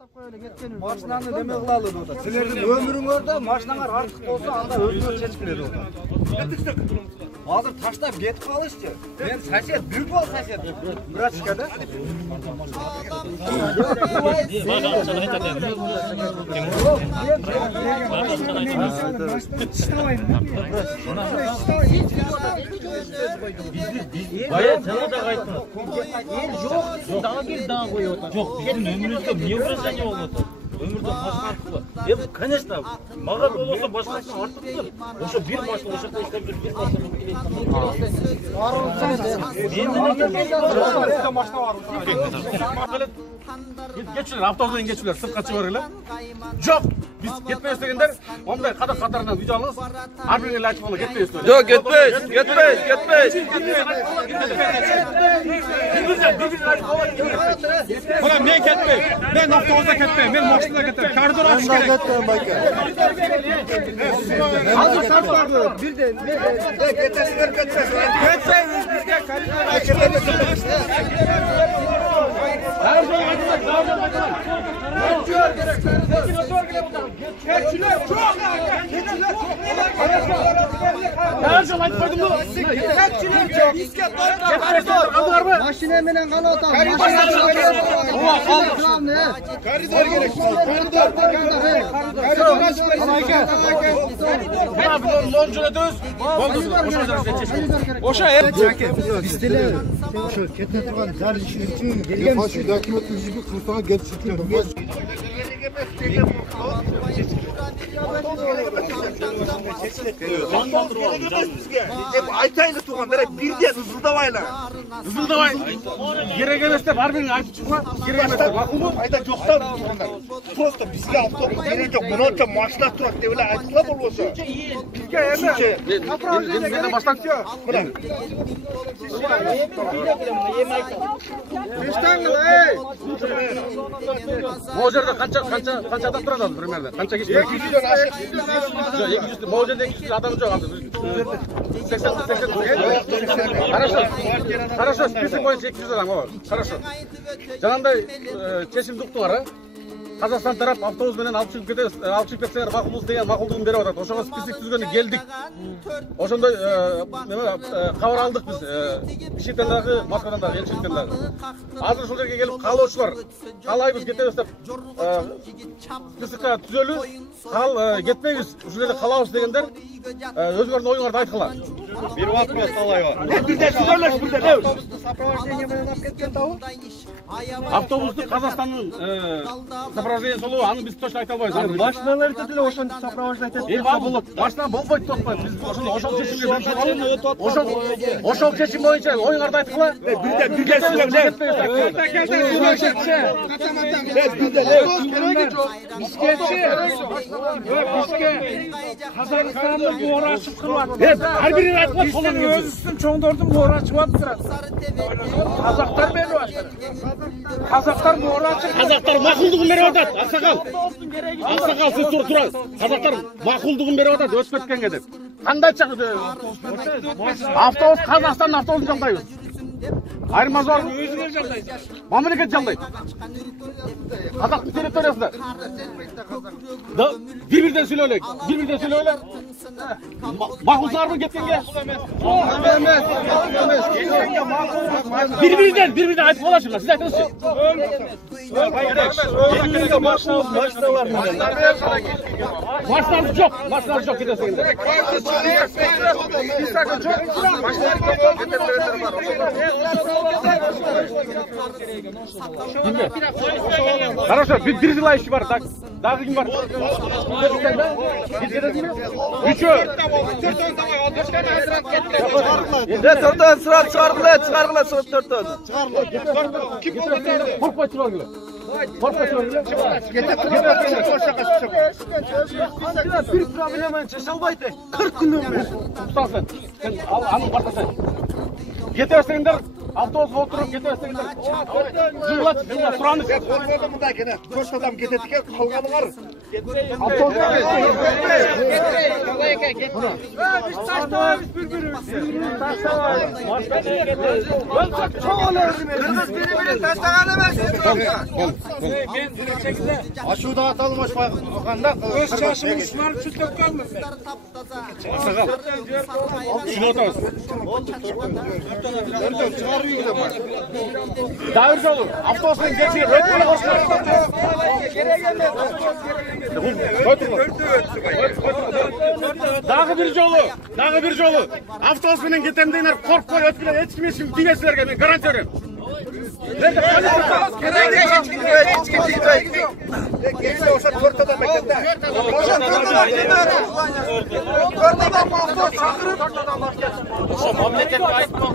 Машинаны неме кылалы да. Силердин өмүрүңөрдө машиналар артык болсо, анда өзүңөр чечип берет да. Азыр таштап кетип калышчы. Мен сосед, бүкөл сосед. Братчика да. Бая жана да кайттым. Эл жок, дагы кел дагы коюп атат. Жок, биздин өмүрүбүздө эмне образование болуп атат? Өмүрдө башка артык. Эми, конечно, мага болсо башкасынан артыктыр. Ошо бир машина ошо жерде иштеп жүрүп, бир машина келет. Geçiler, avtobüsten geçiler, sırtqa çıkarırlar. Yok, biz gitmeyiz degender, onday qatar-qatarından video alыңыз, arbiringe açıp ona gitmeyiz diyor. Yok, gitmeyiz. Ulan men ketmeyim. Ben avtobüste ketmeyim. Ben maşinada ketmeyim. Koridor açık gerek. Hazır taşlardı. Birden geçesizler kaçacak. Geçseniz bizge koridor açık. Maşine menen kalı otam. Koridor gerek. Oşa Bizdeler oşa ketne turgan zar işin için gelgenmiz. Dokumentli jibi kurtağa geliştirdim. Айтайын туған бірақ бірден ызылдабайлар. Ызылдабай. Керек емес деп арбирин айтып чыкма. Керек емес деп мақұл ма? Айта жоқтар тұрғандар. Просто бізге автобус керек жоқ. Мұнша машина тұрады деп айтылар бұл осы. Бізге емес. Мен бастан все. Мына. Бұл жерде қанша адам тұрады азыр примерно? Қанша кеш? 200-ден ашық. 200. Бұл жерде 200 адам жоқ азыр. 80. Хорошо, список бойынша 200 адам бар. Хорошо. Жаңандай чечимди уктуңар, а? Қазақстан тарап автобус менен алып чыгып кетсеңер макулбуз деген макулдугун берип атат. Ошого список түзгөнү келдик. Ошондой кабар алдык биз. Бишкектен дагы, Москвадан дагы, Элчиктен дагы. Азыр ушул жерге келип калуучулар каалайбыз кетебиз деп списокко түзөлү. Кетпейбиз, ушул жерде калабыз дегендер өзүңөрдүн оюңарды айткыла. Bir вопрос алайбы. Бирден сүйлөш, бирден. Автобусту сопровождение менен алып кеткен табы? Автобусту Казакстандын сопровождение солу, аны биз точно айта албайбыз. Машиналар деле ошону сопровождать этет. Машина болбойт деп атпайбыз. Биз ошол чечимге ошол чечим боюнча оюңарды айткыла. Бирден сүйлөш. Қазақстанның буыры ашып қылады. Әрбірін айтқылап солын өз үстін чоңдордың буыры ашып тұрады. Қазақтар беріп жатыр. Қазақтар буыры ашып. Қазақтар мақұлдығын беріп жатыр. Ақсақал, сіз тұрыңыз. Қазақтар мақұлдығын беріп жатыр. Өсіп кеткенге деп. Қандай чақ? Автобус Қазақстан автобусын жалдайбыз. Айырмасы бар. Өзіңер жалдайсыз. Мемлекет жалдайды. Қазақтың территориясында. Bir-birden söyleyerek. Mahpuslar mı gittiğinde? Birbirinden ayıp olaşırlar. Siz ayıtınız ki. Maçlar yok gidiyorsun. Хорошо, bir желающий var. Daha kim var? Төртөн сұрап шығарғыла сұрап төртөн. Bir problemen çeşalbaydı. 40 gün ömür. Anı partası. Yeter Avtobus отырып кетесіңдер. Жыңлап сұраныс. Korkmadı mı da gene? Dört adam gidedik ya kavgalılar. Aşuda atalmış bakanda. Öz şaşımın şunları sütlük kalmış. Şunu otamız. Nereden çıkarıyor da var? Davır yolu. Avtobusun geçiyor. Ötmeli koşuyor. Dağı bir yolu. Dağı bir yolu. Avtobusun getemdeyler. Korkma ötkiler. Hiç kim için dinlesinler. Ben garanti veriyorum. Geçti olsa dört adam bekledi. Mamlaketke aytma.